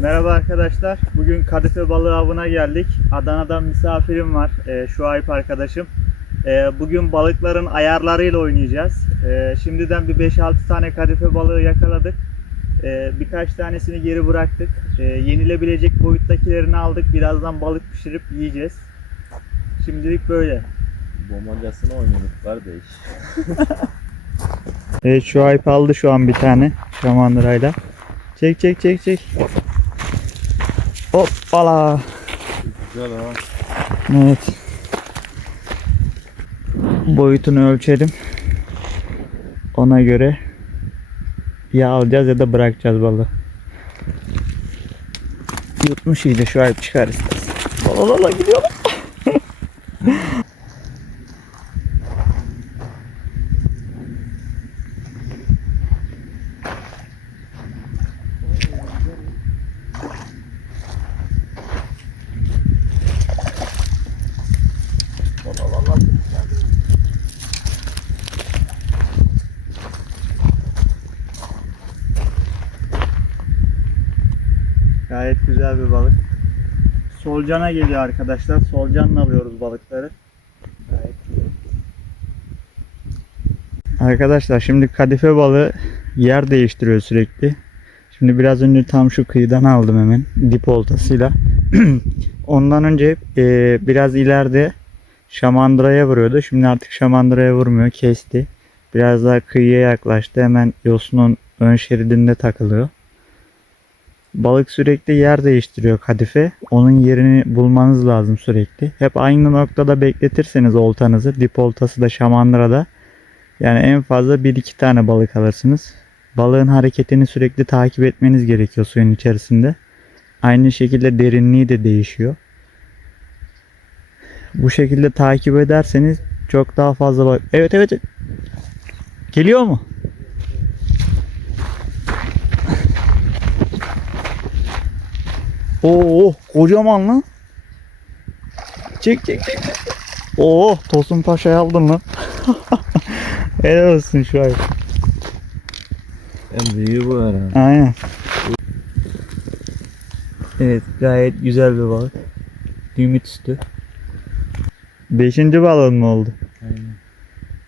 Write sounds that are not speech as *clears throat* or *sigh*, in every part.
Merhaba arkadaşlar. Bugün kadife balığı avına geldik. Adana'dan misafirim var. Ee, Şuayb arkadaşım. Ee, bugün balıkların ayarlarıyla oynayacağız. Ee, şimdiden bir 5-6 tane kadife balığı yakaladık. Ee, birkaç tanesini geri bıraktık. Ee, yenilebilecek boyuttakilerini aldık. Birazdan balık pişirip yiyeceğiz. Şimdilik böyle. Bombacasını oynadık kardeş. *laughs* Evet Şuayb aldı şu an bir tane şamandırayla. Çek çek çek çek. Hoppala. Güzel ha. Evet. Boyutunu ölçelim. Ona göre ya alacağız ya da bırakacağız balığı. Yutmuş iyice şu ayıp çıkar istersen. Lala lala gidiyor. *laughs* Gayet güzel bir balık. Solcana geliyor arkadaşlar. Solcanla alıyoruz balıkları. Arkadaşlar şimdi kadife balığı yer değiştiriyor sürekli. Şimdi biraz önce tam şu kıyıdan aldım hemen dip oltasıyla. *clears throat* Ondan önce e, biraz ileride şamandıraya vuruyordu. Şimdi artık şamandıraya vurmuyor. Kesti. Biraz daha kıyıya yaklaştı. Hemen yosunun ön şeridinde takılıyor. Balık sürekli yer değiştiriyor kadife. Onun yerini bulmanız lazım sürekli. Hep aynı noktada bekletirseniz oltanızı, dip da şamandırada yani en fazla 1-2 tane balık alırsınız. Balığın hareketini sürekli takip etmeniz gerekiyor suyun içerisinde. Aynı şekilde derinliği de değişiyor. Bu şekilde takip ederseniz çok daha fazla balık. Evet evet. Geliyor mu? Oo kocaman lan. Çek çek çek. çek. Oo Tosun Paşa'yı aldın lan. *laughs* Helal olsun şu ay. En büyüğü bu herhalde. Aynen. Evet gayet güzel bir balık. Limit üstü. Beşinci balon mu oldu? Aynen.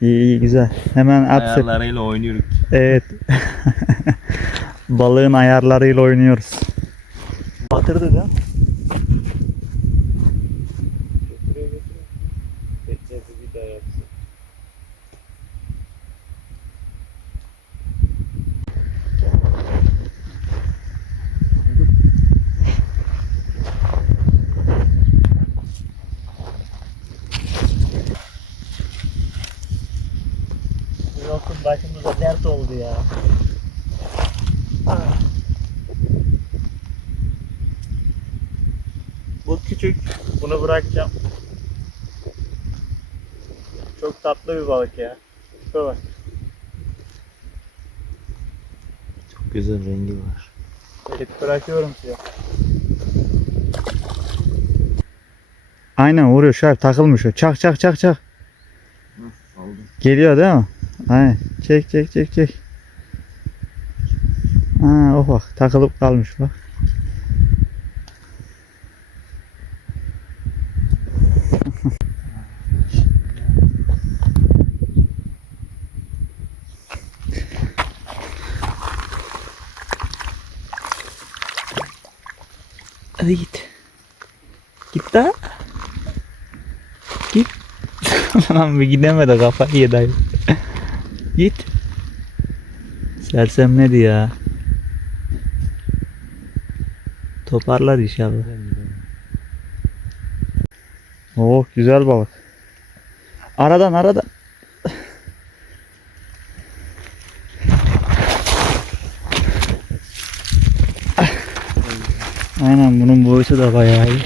İyi iyi güzel. Hemen at. Ayarlarıyla oynuyoruz. Evet. *laughs* Balığın ayarlarıyla oynuyoruz. Batırdı değil mi? bir daha yapsın. Yoksun başımıza dert oldu ya. Bu küçük. Bunu bırakacağım. Çok tatlı bir balık ya. Şuna bak. Çok güzel rengi var. Evet bırakıyorum size. Aynen vuruyor an takılmış o. Çak çak çak çak. Aldım. Geliyor değil mi? Aynen. Çek çek çek çek. Ha oh bak takılıp kalmış bak. Hadi git. Git daha. Git. *laughs* Lan bir gidemedi kafayı yedi. Git. Sersemledi ya. Toparlar inşallah. Oh güzel balık. Aradan aradan. Aynen bunun boyutu da bayağı iyi.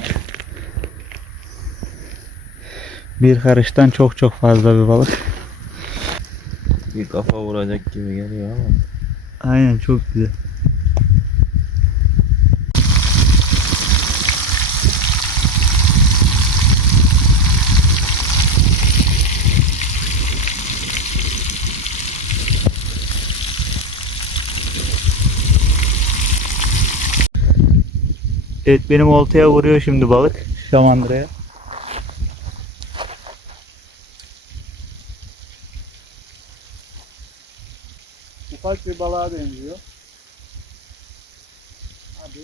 Bir karıştan çok çok fazla bir balık. Bir kafa vuracak gibi geliyor ama. Aynen çok güzel. Evet benim oltaya vuruyor şimdi balık. Şamandıraya. Ufak bir balığa benziyor. Hadi.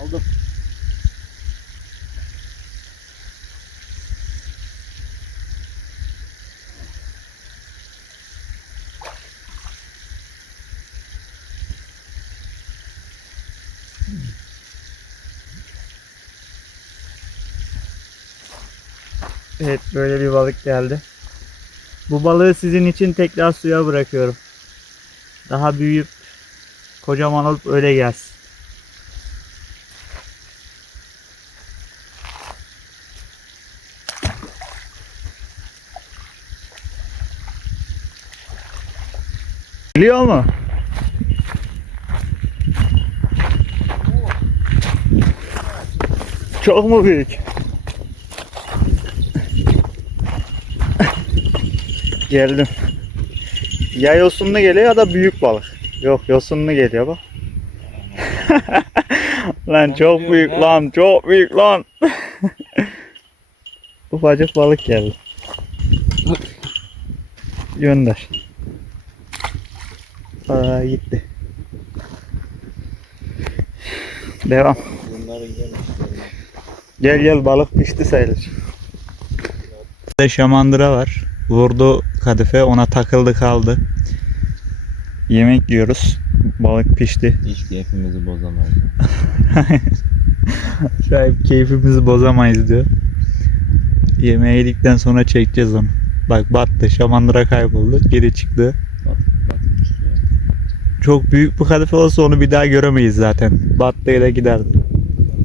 Aldım. Evet böyle bir balık geldi. Bu balığı sizin için tekrar suya bırakıyorum. Daha büyüyüp kocaman olup öyle gelsin. Biliyor mu? Çok mu büyük? Geldim. Ya yosunlu geliyor ya da büyük balık. Yok yosunlu geliyor bak. *laughs* lan çok büyük lan çok büyük lan. Ufacık balık geldi. Gönder. Aa, gitti. Devam. Gel gel balık pişti sayılır. Burada şamandıra var. Vurdu kadife ona takıldı kaldı. Yemek yiyoruz. Balık pişti. Hiç keyfimizi bozamayız. *laughs* Şahip keyfimizi bozamayız diyor. Yemeği yedikten sonra çekeceğiz onu. Bak battı. Şamandıra kayboldu. Geri çıktı. Çok büyük bir kadife olsa onu bir daha göremeyiz zaten. Battıyla giderdi.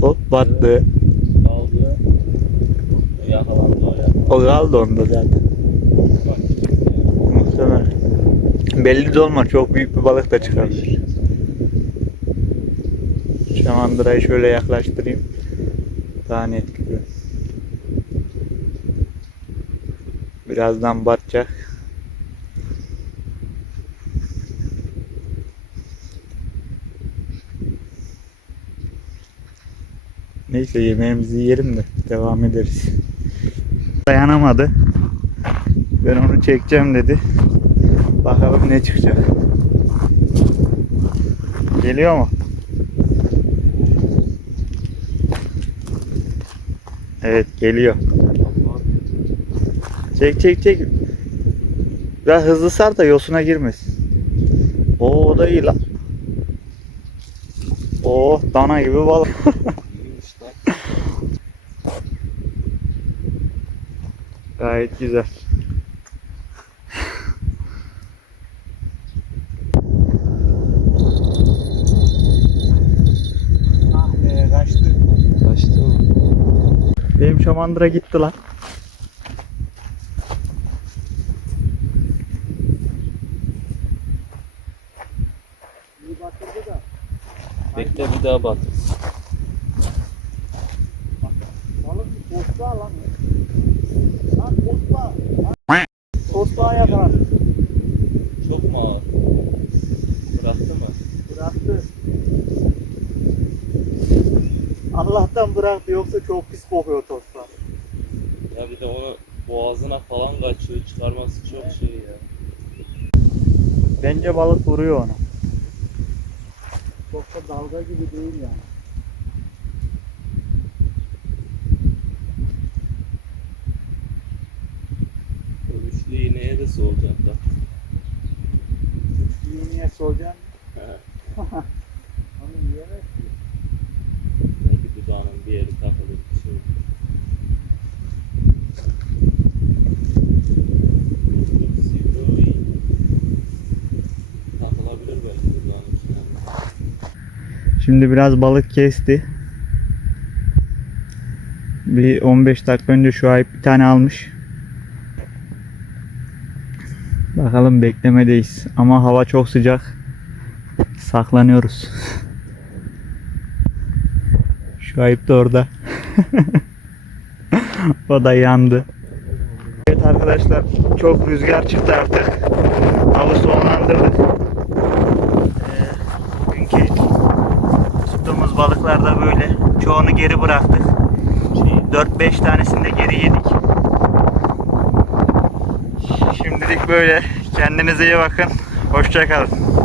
Hop battı. Aldı. Yakalandı o ya. O kaldı onda zaten. Belli de olmaz. Çok büyük bir balık da çıkabilir. Şamandırayı şöyle yaklaştırayım. Daha net görün. Birazdan batacak. Neyse yemeğimizi yiyelim de devam ederiz. Dayanamadı. Ben onu çekeceğim dedi. Bakalım ne çıkacak. Geliyor mu? Evet geliyor. Çek çek çek. Biraz hızlı sar da yosuna girmesin. Oo o da iyi lan. Oo dana gibi balık. *laughs* Gayet güzel. Benim şamandıra gitti lan. Bekle bir daha bat. Balık tosbağa lan. Lan tosbağa. Tosbağa yakaladı. Çok mu ağır? Bıraktı mı? Bıraktı. Allah'tan bıraktı yoksa çok pis kokuyor tosbağa. Ya bir de onu boğazına falan kaçıyor. Çıkarması çok şey ya. Bence balık vuruyor onu. Çok da dalga gibi değil yani. Üçlü iğneye de soğuyacak da. Yeniye soracaksın. He. Şimdi biraz balık kesti. Bir 15 dakika önce şu ayıp bir tane almış. Bakalım beklemedeyiz. Ama hava çok sıcak. Saklanıyoruz. *laughs* Şu ayıp da orada. *laughs* o da yandı. Evet arkadaşlar çok rüzgar çıktı artık. Avı sonlandırdık. Tuttuğumuz balıklar da böyle. Çoğunu geri bıraktık. 4-5 tanesini de geri yedik. Şimdilik böyle. Kendinize iyi bakın. Hoşçakalın.